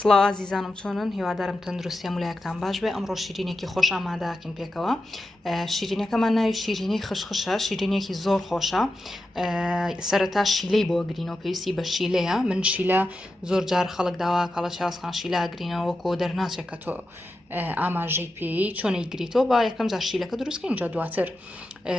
سڵاو عزیزانم چۆنن هیوادارم تەندروستی مولایەکتان باش بێ ئەمڕۆ شیرینێکی خۆش ئامادەکەین پێکەوە شیرینەکەمان ناوی شیرینەی خشخشە شیرینێکی زۆر خۆشە سەرەتا شیلەی بۆ گرینەوە پێویستی بە شیلەیە من شیلە زۆر جار خەڵک داوا کاڵە چاسخان شیلا گرینەوە کۆ دەرناچێت کە تۆ ئاماژەی پێی چۆنەی گریتەوە با یەکەم جار شیلەکە دروستکەین جا دواتر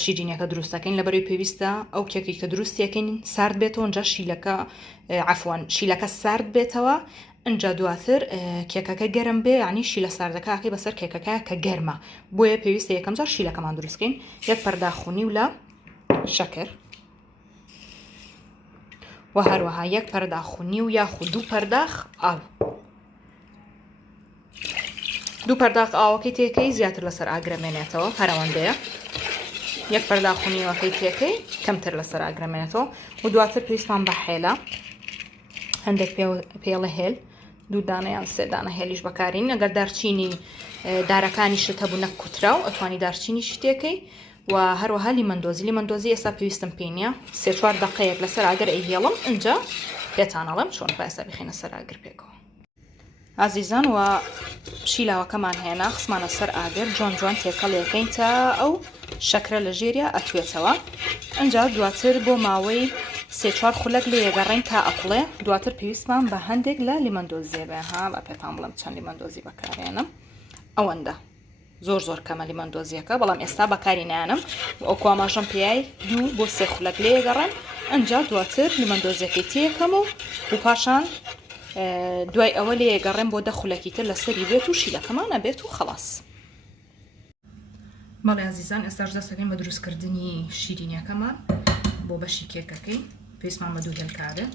شیرینەکە دروستەکەین لەبەرەوەی پێویستە ئەو کێکی کە دروستیەکەین سارد بێتەوە ئەنجا شیلەکە عەفوان شیلەکە سارد بێتەوە ئەنجا دواتر کێکەکە گەرم بێ ینی شیلە ساردەکەی بەسەر کێکەکە کە گەرمە بۆیە پێویستە یەکەم جار شیلەکەمان دروستکەین یەک پەرداخونی و لە شەکر و هەروەها یەک پەرداخونی و یاخود دوو پەرداخ ئاو دوو پەرداخ ئاوەکەی تێکەی زیاتر لەسەر ئاگرەمێنێتەوە هەرەوەندەیە یەک پەرداخونیەوەکەی تێکەی کەمتر لەسەر ئاگرەمێنێتەوە و دواتر پێویستمان بە هێلە هەندێک پێڵە هێل دوو دانەیان سێ دانە هێلیش بەکارین ئەگەر دارچینی دارەکانی شت هەبوو نەک کوترا و ئەتوانی دارچینی شتێکەی و هەروەها لیمەندۆزی ئێستا پێویستم پێ نییە 3-4 دقەیەک لەسەر ئاگر ئەیهێڵم ئەنجا پێتانەڵم چۆن پاستا بخینە سەر ئاگر پێکەوە عزیزان و شیلاوەکەمان هێنا خسمانە سەر ئاگر جوان جوان تێکەڵیەکەین تا ئەو شەکرە لە ژێریا ئەتوێتەوە ئەنجا دواتر بۆ ماوەی 3-4 خولەک لێ یەگەڕین تا ئەقڵێ دواتر پێویستمان بە هەندێک لە لیمەندۆزیە بێ ها بە پێتان بڵم چەند لیمەندۆزی بەکارێنم ئەوەندە زۆر کەمە لیمەندۆزیەکە بەڵام ئێستا بەکاری نانم ئەو کواماژەم پێای 2 بۆ 3 خولەک لێ یەگەڕن ئەنجا دواتر لیمەندۆزیەکەی تێکەم و پاشان دوای ئەوە لێ یەگەڕێم بۆ 10 خولەکی تر لەسەری بێت و شیلەکەمانە بێت و خەڵاس بەڵێ عزیزان ئێستاش دەستەکەین بە دروستکردنی شیرینیەکەمان بۆ بەشی کێکەکەی پێویستمان بە دوو هێلکارە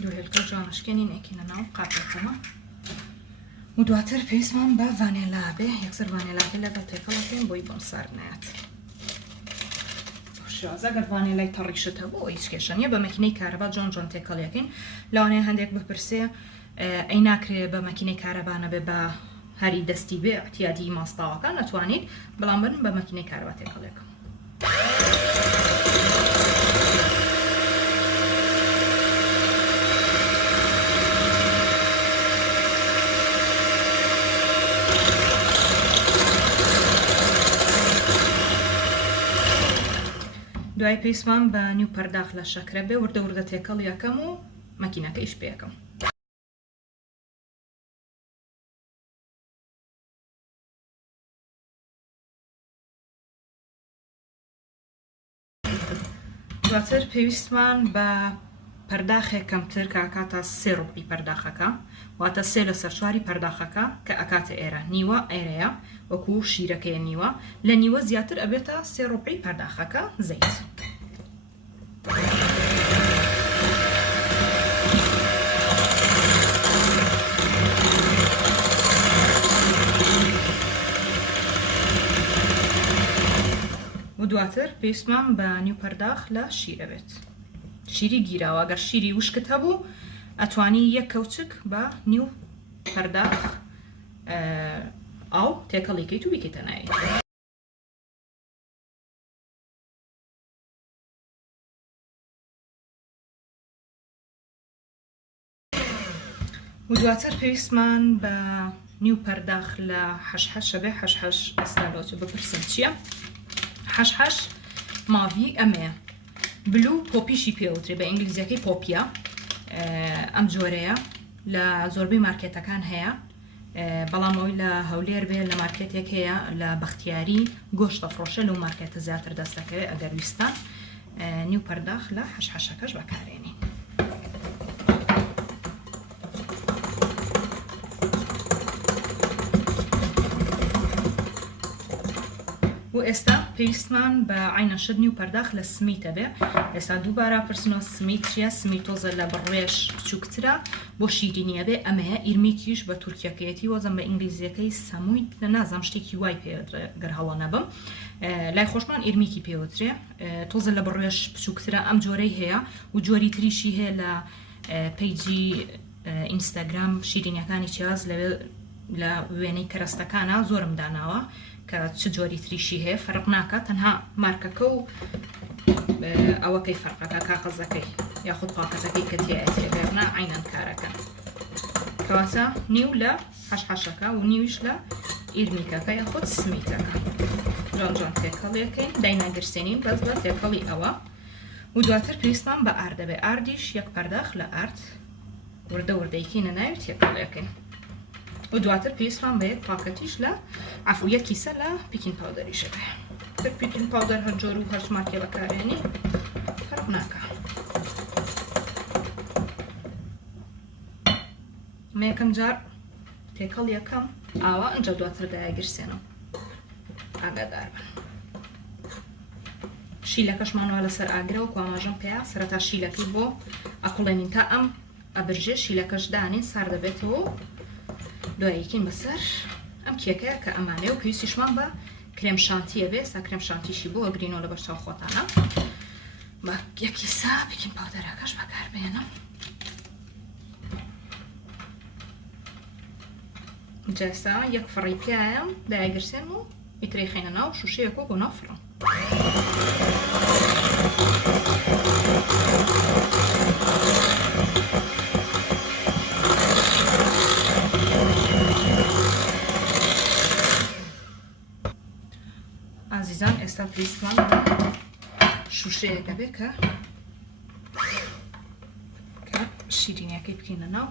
دوو هێلکە جوانشکێنین ئەکینە ناو قاپەکەمە و دواتر پێویستمان بە ڤانێلا بێ یەکسەر ڤانێلاکە لەگەڵ تێکەڵەکەین بۆی بۆم سارد نایەت ئەگەر ڤانێلای تەڕیشت هەبوو هیچ کێشە نییە بە مەکینەی کارەبا جۆن تێکەڵیەکەین لەوانەیە هەندێک بپرسێ ئەی ناکرێت بە مەکینەی کارەبانە بێ بە هەری دەستی بێ احتیاجی ماستاوەکان نەتوانیت بەڵام بن بە مەکینەی کارەبا تێکەڵێکم دوای پێویستمان بە نیو پەرداخ لە شەکرە بێ وردە تێکەڵ یەکەم و مەکینەکەیش پێەکەم دواتر پێویستمان بە پەرداخێک کەمتر کە ئەکاتە 3 ڕوبعی پەرداخەکە واتە 3/4 پەرداخەکە کە ئەکاتە ئێرە نیوە ئێرەیە وەکو شیرەکەی نیوە لە نیوە زیاتر ئەبێتە 3 ڕوبعی پەرداخەکە زەیت و دواتر پێویستمان بە نیو پەرداخ لە شیرە بێت شیری گیراوە ئەگەر شیری وشکت هەبوو ئەتوانی یەک کەوچک بە نیو پەرداخ ئاو تێکەڵیکەیت و بیکەیتە ناوی و دواتر پێویستمان بە نیو پەرداخ لە حەشحەشە بێ حەشحەش ئێستا لۆچە بپرسم چییە حەشحەش ماڤی ئەمەیە بلو پۆپیشی پێوترێ بە ئینگلیزیەکەی پۆپیە ئەم جۆرەیە لە زۆربەی مارکێتەکان هەیە بەڵام ئەوی لە هەولێر بێ لە مارکێتێک هەیە لە بەختیاری گۆشتە فرۆشە لەو مارکێتە زیاتر دەستەکەوێت ئەگەر ویستان نیو پەرداخ لە حەشحەشەکەش بەکارێنین و ئێستا پێویستمان بە عینەشت نیو پەرداخ لە سمیتە بێ ئێستا دووبارە پرسنەوە سمیت چییە سمیتۆزە لە بڕێش بچووکترە بۆ شیرینیە بێ ئەمەیە ئیرمیکیش بە تورکیەکەیەتی وەزم بە ئینگلیزیەکەی سەموویت لە نازام شتێکی وای پێدرێ گەر هەڵە نەبم لای خۆشمان ئیرمیکی پێوترێ تۆزە لە بڕێش بچووکترە ئەم جۆرەی هەیە و جۆری تریشی هەیە لە پەیجی ئینستاگرام شیرینیەکانی چیاز لە وێنەی کەرەستەکانە زۆرم داناوە کە چ جۆری تریشی هەیە فەرق ناکات تەنها مارکەکە و ئەوەکەی فەرقەکە کاغەزەکەی یاخود پاکەتەکەی کە تێنا عینەن کارەکە کەواتە نیو لە حەشەکە و نیویش لە ئیرمیکەکە یاخود سمیتەکە جۆن تێکەڵیەکەین دایناگرسێنین بەس بە تێکەڵی ئەوە و دواتر پێویستمان بە ئار دەبێ ئاردیش یەک پەرداخ لە ئارد وردە وردەیەکینە ناوی تێکەڵیەکەین و دواتر پێویستمان بە یەک پاکەتیش لە عەفو یەک کیسە لە پیکین پاودەریشە بێ تر پیکین پاودەر هەر جۆر و هەر مارکێ بەکارێنی فەرق ناکە یەکەم جار تێکەڵ یەکەم ئاوا ئەنجا دواتر دایەگرسێنەوە ئاگادار بن شیلەکەشمانەوە لەسەر ئاگرەوە و ئاماژەم پێیا سەرەتا شیلەکەی بۆ ئەقوڵێنین تا ئەم ئەبرژێ شیلەکەش دانین سار دەبێتەوە دوایەکین بەسەر ئەم کێکەیە کە ئەمانەیە و پێویستیشمان بە کرێم شانتیە بێ سا کرێم شانتیشی بۆ ئەگرینەوە لە بەشتاو خۆتانە بە یەکی سا پیکین پاودەرەکەش بەکاربێنم جاسا یەک فڕی پیایە دایەگرسێن و ئیترەی خێنە ناو شوشەیەکۆ بۆ ناو فڕن ئازیزان ئێستا پێویستمان شوشەیەک دەبێت کە شیرینیەکەی بکەینە ناو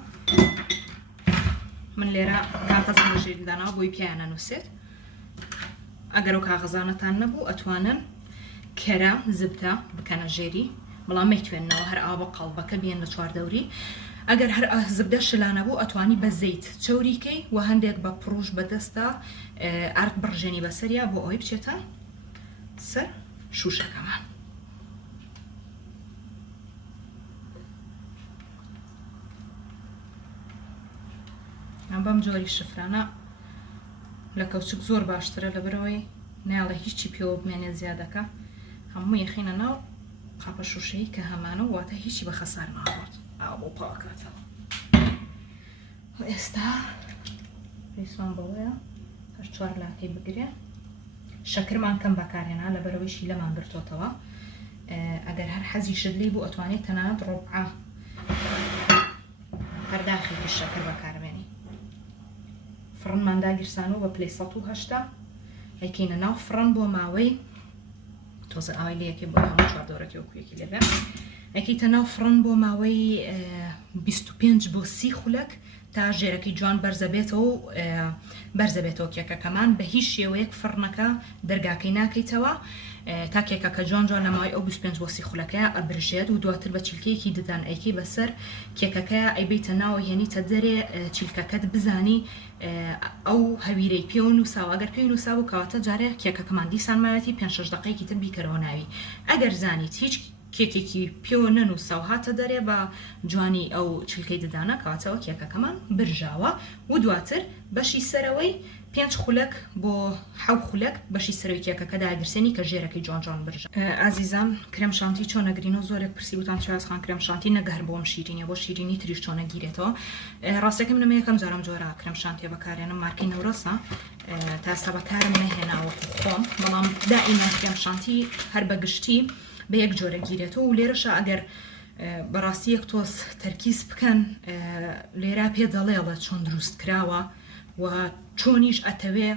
من لێرە کاغەزم لەژێری داناوە بۆی پیانە نووسێت ئەگەر و کاغەزانەتان نەبوو ئەتوانن کەرە زبدە بکەنە ژێری بەڵام مەیتوێنەوە هەر ئاوە قەڵبەکە بێن لە چواردەوری ئەگەر هەر زبدە شلانە بوو ئەتوانی بە زەیت چەوریکەی و هەندێک بە پڕوش بەدەستە ئارد بڕژێنی بەسەریا بۆ ئەوەی بچێتە سەر شوشەکەمان بەم جۆری شفرانە لە کەوچک زۆر باشترە لەبەرەوەی ناڵە هیچی پێوە بمێنێت زیادەکە هەموو یەخینە ناو قاپە شوشەی کە هەمانە واتە هیچی بە خەسار ناهات ئاو بۆ پاکاتەوە ئێستا پێویستمان بەوەیە هەر چوار لاکەی بگرێ شەکرمان کەم بەکارهێنا لەبەرەوەی شیلەمان گرتوتەوە ئەگەر هەر حەزی شت لێی بوو ئەتوانێت تەنانەت ڕۆبعە هەرداخێکی شەکر بەکاربێنی فڕنمان داگیرسانەوە بە پلەی 180 ئەیکەینە ناو فڕن بۆ ماوەی تۆزە ئاوای لە یەکێ بۆ هەموو چواردەوڕێکی وەکویەکی لێبێ ئەیکەیتە ناو فڕن بۆ ماوەی 25 بۆ 30 خولەک تا ژێرەکەی جوان بەرزە بێتەوە کێکەکەمان بە هیچ شێوەیەک فڕنەکە دەرگاکەی ناکەیتەوە تا کێکەکە جوان جوان لەماوەی ئەو 25 بۆ 30 خولەکەیە ئەبرژێت و دواتر بە چیلکەیەکی ددان ئەیکەی بەسەر کێکەکەیە ئەیبیتە ناوە هێنیتە دەرێ چیلکەکەت بزانی ئەو هەویرەی پێوە نووساوە ئەگەر پێی نووسابوو کەواتە جارێ کێکەکەمان دیسانمایەتی 5-6 دقەیەکی تر بیکەرەوە ناوی ئەگەر زانیت هیچ کێکێکی پێوە نەنووسا و هاتە دەرێ بە جوانی ئەو چلکەی ددانە کەواتەوە کێکەکەمان برژاوە و دواتر بەشی سەرەوەی 5 خولەک بۆ 7 خولەک بەشی سەرەوەی کێکەکە داگرسێنی کە ژێرەکەی جوان جوان برژە ئازیزان کرێم شانتی چۆن نەگرین و زۆرێک پرسی بوتان چاسخان کرێم شانتی نەگەر بۆم شیرینە بۆ شیرینی تریش چۆن نەگیرێتەوە ڕاستەکەم نەمە یەکەم جارم جۆرە کرێم شانتی بەکارێنم مارکی نەورۆسە تا ئێستا بەکارم نەهێناوە خۆم بەڵام دائیمەن کرێم شانتی هەر بەگشتی بە یەک جۆرە گیرێتەوە و لێرەشە ئەگەر بەڕاستی یەک تۆز تەرکیز بکەن لێرا پێ دەڵێڵە چۆن دروست کراوە و چۆنیش ئەتەوێ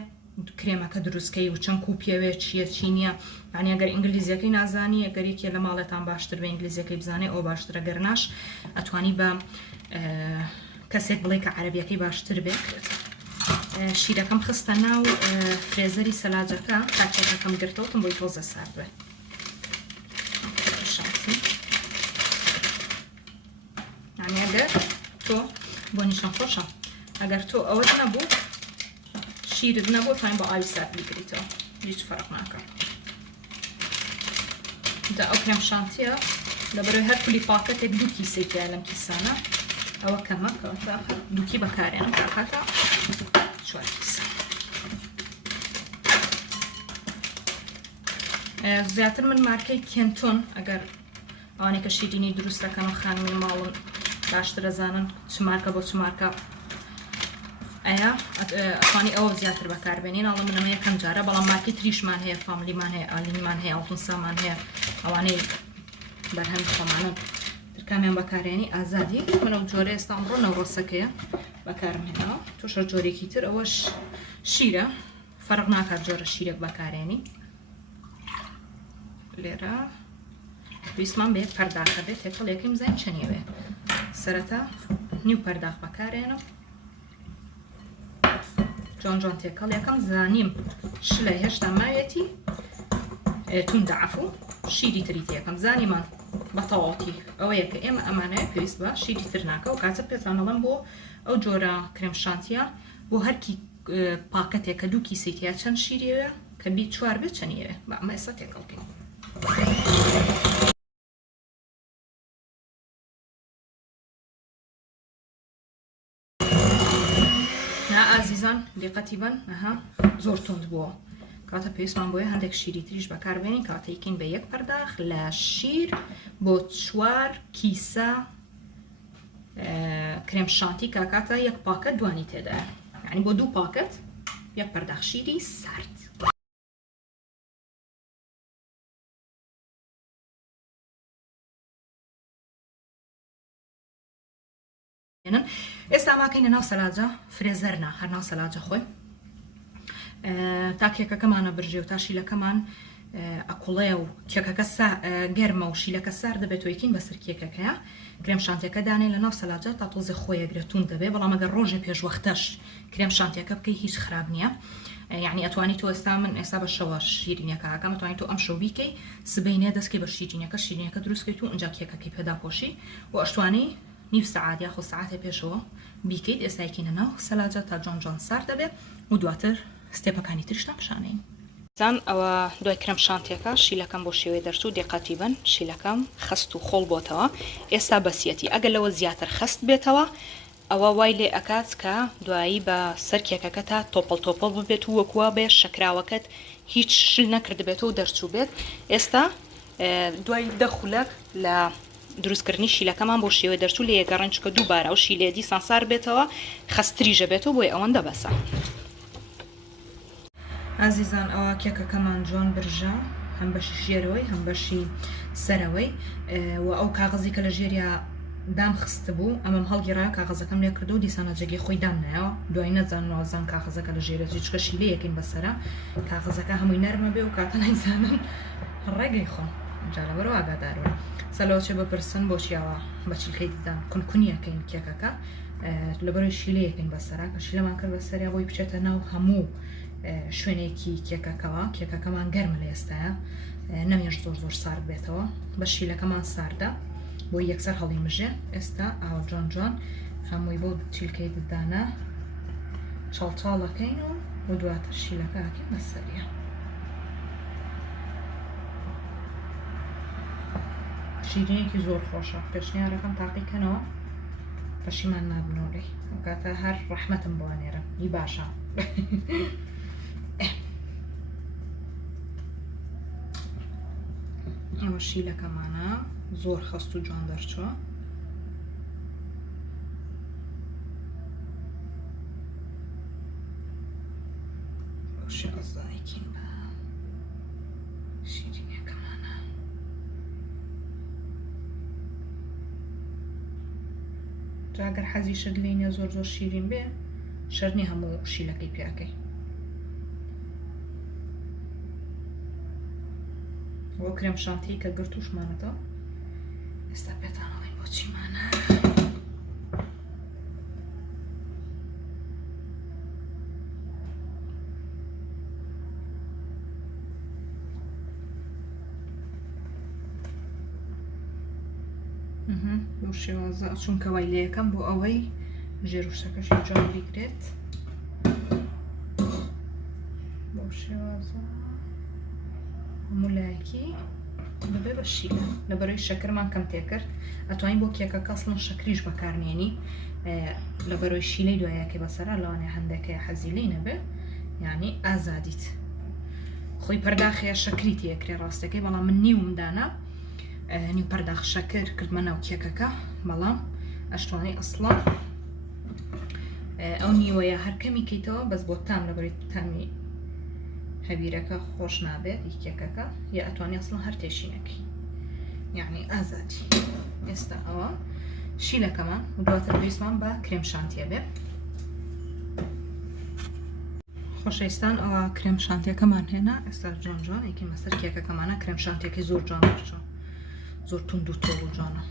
کرێمەکە دروستکەی و چەند و پێوێ چیە چی نییە یعنی ئەگەر ئینگلیزیەکەی نازانی ئەگەر یەکێ لە ماڵێتان باشتر بە ئینگلیزیەکەی بزانێ ئەو باشترە گەرناش ئەتوانی بە کەسێک بڵێ کە عەرەبیەکەی باشتر بێت شیرەکەم خستە ناو فرێزەری سەلاجەکە تا کێکەکەم گرتەوتم بۆی تۆزە سارد بێت ئەگەر تۆ بۆ نیشان خۆشە ئەگەر تۆ ئەوەت نەبوو شیرت نەبوو توانین بۆ ئاوی سارد بیگریتەوە هیچ فەرق ناکە دا ئەو کرێم شانتیە لەبەرەوەی هەر کولی پاکەتێک 2 کیسەیە لەم کیسانە ئەوە کەمە کەواتە 2 بەکارێنم تا کاتە 4 کیسە زیاتر من مارکەی کێنتۆن ئەگەر ئەوانەی کە شیرینی دروست دەکەن و خانمی ماڵن باشتر ئەزانن چ مارکە بۆ چ مارکە ئەیا ئەتوانی ئەوە زیاتر بەکاربێنین ئەڵە منەمە یەکەم جارە بەڵام مارکی تریشمان هەیە فاملیمان هەیە ئالینمان هەیە ئەڵتونسامان هەیە ئەوانەی بەرهەم خۆمانە کامیان بەکارێنی ئازادی من ئەو جۆرە ئێستا ئەمڕۆ نەوڕۆسەکەیە بەکارم هێناوە تووشە جۆرێکی تر ئەوەش شیرە فەرق ناکات جۆرە شیرێک بەکارێنی لێرە ویسمان بێ پەرداخە بێت تێکەڵ یەکەم زین چەنیەوێ سەرەتا نیو پەرداخ بەکارێنە جۆن جۆن تێکەڵ یەکەم زانیم شلە هێشتا ماوێتی توندە عەفو شیری تری تێکەم زانیمان بەتەواوەتی ئەوەیە کە ئێمە ئەمانەیە پێویست بە شیری تر ناکە و کاتە پێزانەڵم بۆ ئەو جۆرە کرێم شانتیە بۆ هەرکی پاکەتێک کە دوو کیسێتیا چەند شیرەوە کە بی چوار بێت چەندیەوێ بە ئەمە ئێستا تێکەڵکەین ئازیزان دقەتی بن ئەها زۆر تند بووە کاتە پێویستمان بۆیە هەندێک شیری تریش بەکاربێنین کاتەیکین بە یەک پەرداخ لە شیر بۆ چوار کیسە کرێم شانتی کاکاتە یەک پاکەت دوانی تێدا یعنی بۆ دوو پاکەت یەک پەرداخ شیری سارد ئێستا ماکەینە ناو سەلاجە فرێزەرنا هەر ناو سەلاجە خۆی تا کێکەکەمانە برژێ و تا شیلەکەمان ئەکوڵێ و کێکەکە گەرمە و شیلەکە سار دەبێت و یەکین بەسەر کێکەکەیە کرێم شانتیەکە دانێ لە ناو سەلاجە تا تۆزێ خۆی ئەگرێتون دەبێت بەڵام ئەگەر ڕۆژێ پێشوەختەش کرێم شانتیەکە بکەی هیچ خراپ نییە یعنی ئەتوانی تۆ ئێستا من ئێستا بە شەوە شیرینەکەکەم ئەتوانی تۆ ئەم شەو بیکەی سبەینێ دەستکەی بە شیرینەکە دروستکەیت و ئەنجا کێکەکەی پێدا پۆشی و ئەشتوانی نیو سعات یاخۆ سعاتێ پێشەوە بیکەیت ئێستایکینە ناو سەلاجە تا جۆن جۆن سار دەبێت و دواتر ستێپەکانی تریشتان پیشانەین زان ئەوە دوای کرێم شانتیەکە شیلەکەم بۆ شێوەی دەرچوو دقەتی بن شیلەکەم خست و خۆڵ بۆتەوە ئێستا بەسیەتی ئەگەر لەوە زیاتر خست بێتەوە ئەوە وای لێ ئەکات کە دوایی بە سەر کێکەکە تا تۆپڵ تۆپڵ ببێت و وەکووە بێ شەکراوەکەت هیچ شل نەکرد بێتەوە و دەرچوو بێت ئێستا دوای دەخولەک لە دروستکردنی شیلەکەمان بۆ شێوەی دەرچوو لە یەگەڕێن چکە دووبارە و شیلێدی سانسار بێتەوە خستریژە بێتەوە بۆی ئەوەندە بەسە ئازیزان ئەوە کێکەکەمان جۆن برژە هەم بەشی ژێرەوەی هەم بەشی سەرەوەی و ئەو کاغەزی کە لە ژێریا دام خستە بوو ئەمەم هەڵگیرا کاغەزەکەم لێ کردو و دیسانە جێگەی خۆی دام نایەوە دوای نەزانەوەزان کاغەزەکە لە ژێرەی چکە شیلە یەکەین بەسەرە کاغەزەکە هەمووی نەرمە بێ و کاتە نایزانن ڕێگەی خۆن جالەوەرە ئاگادارەوە سەلەوەچێ بپرسن بۆچیەوە بە چیلکەی دیدان کونکونیەکەین کێکەکە لەبەرەوەی شیلەیەکەین بەسەرا کە شیلەمان کرد بەسەریا بۆی بچێتە ناو هەموو شوێنێکی کێکەکەەوە کێکەکەمان گەرمە لە ئێستاە نەمێش زۆر سارد بێتەوە بە شیلەکەمان ساردە بۆ یەکسەر هەڵی مژێ ئێستا ئاو جۆن جۆن هەمووی بۆ چیلکەی ددانە چاڵچاڵەکەین و دواتر شیلەکەکەین بەسەریە شیرینێکی زۆر خۆشە پێشنیارەکەم تاقیکەنەوە پەشیمان نابنەوەی ئەو کاتە هەر ڕەحمەتم بوانێرە هی باشە ئەوە شیلەکەمانە زۆر خەست و جوان دەرچووە شێوەزایکین بە شیرینەکەمانە جاگەر حەزی شت لێنە زۆر شیرین بێ شەرنی هەموو شیلەکەی پیاکەی وە کرێم شانتی کە گرتوشمانەتەوە ئێستا پێتانەڵێن بۆچیمانە بۆ شێوازە چونکە وای لێ یەکەم بۆ ئەوەی ژێروشەکەشی جوان بیگرێت بۆ شێوازە هەمولایەکی بەبێ بە شیلە لەبەرەوەی شەکرمان کەم تێکرد ئەتوانین بۆ کێکە کەسڵن شەکریش بەکارمێنی لەبەرەوەی شیلەی دوایەکەی بەسەرا لەوانێ هەندێکەیە حەزی لێی نەبێ یعنی ئازادیت خۆی پەرداخەیە شەکری تێکرێ ڕاستەکەی بەڵام من نیومدانە نیو پەرداخ شەکر کردمە ناو کێکەکە بەڵام ئەشتوانی ئەسڵا ئەو نیوەیە هەر کەمی کەیتەوە بەس بۆ تام لەبەری تامی هەبیرەکە خۆش نابێت کێکەکە یا ئەتوانی ئەسڵ هەر تێشینەکەی یعنی ئازادی. ئێستا ئەوە شیلەکەمان و دواتر پێویستمان بە کرێم شانتیە بێ. خۆشەویستان ئەوە کرێم شانتیەکەمان هێنا ئێستا جوان جوان ئەیکەین بەسەر کێکەکەمانە. کرێم شانتیەکەی زۆر جوان باشە، زۆر توند و تۆڵ و جوانە.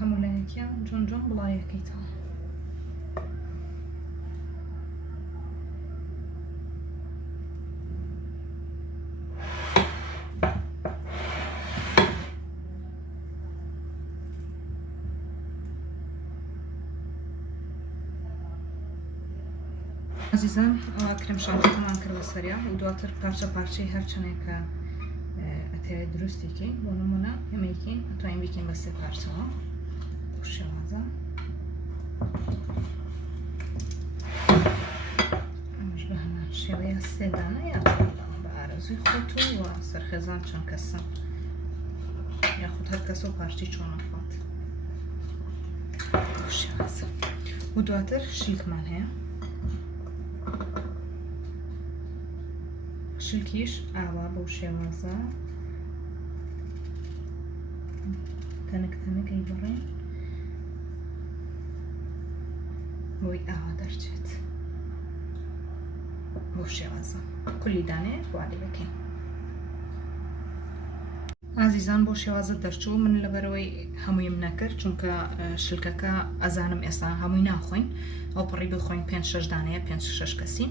هەموو لایەکیان جوان جوان بڵایەکەیتەوە. عزیزان ئەوە کرێم شانتیەکەمان کرد بە سەریا و دواتر پارچە پارچەی هەر چنێکە ئەتەوێت دروستیکەین. بۆ نمونە ئێمەیکەین ئەتوانین بیکەین بە سێ پارچەوە شێوازە. ئەمەش بە هەمان شێوەیە سێ دانە یا بە ئارەزوی خۆت و سەرخێزان چەند کەسن یاخود هەر کەس و پارچی چۆن ئەخوات شێوازە. و دواتر شیلکمان هەیە. شلکیش ئاوا بەو شێوازە تەنک تەنەکەی بڕێن بۆی ئاوا دەرچێت بۆ شێوازە. کولی دانەیە وادی بکەین. عزیزان بۆ شێوازە دەرچوو من لەبەرەوەی هەموویم نەکرد چونکە شلکەکە ئەزانم ئێستا هەمووی ناخۆین ئەو پڕی بخۆین 5-6 دانەیە 5-6 کەسین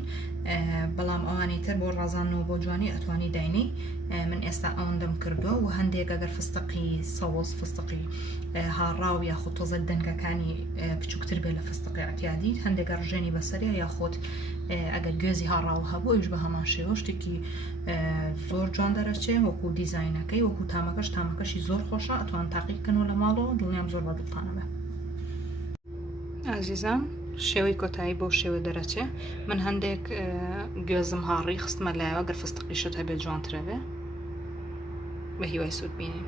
بەڵام ئەوانی تر بۆ ڕازانەوە بۆ جوانی ئەتوانی داینی. من ئێستا ئەوەندەم کردووە و هەندێک ئەگەر فستقی سەوز فستقی هاڕاو یاخود تۆزە دەنگەکانی بچووکتر بێ لە فستقی ئەتیادی هەندێک ڕژێنی بەسەریا یاخود ئەگەر گوێزی هاڕاو هەبوو ئیش بە هەمان شێوە شتێکی زۆر جوان دەرەچێ وەکو دیزاینەکەی وەکو تامەکەشی زۆر خۆشە ئەتوان تاقیکردنەوە لە ماڵەوە دڵنیام زۆر بە دڵتانە بێ. عزیزان شێوەی کۆتایی بۆ شێوە دەرەچێ. من هەندێک گوێزم هاڕی خستمە لایەوە گەر فستقیشت هەبێت جوانترە بێ بە هیوای سوود بینین.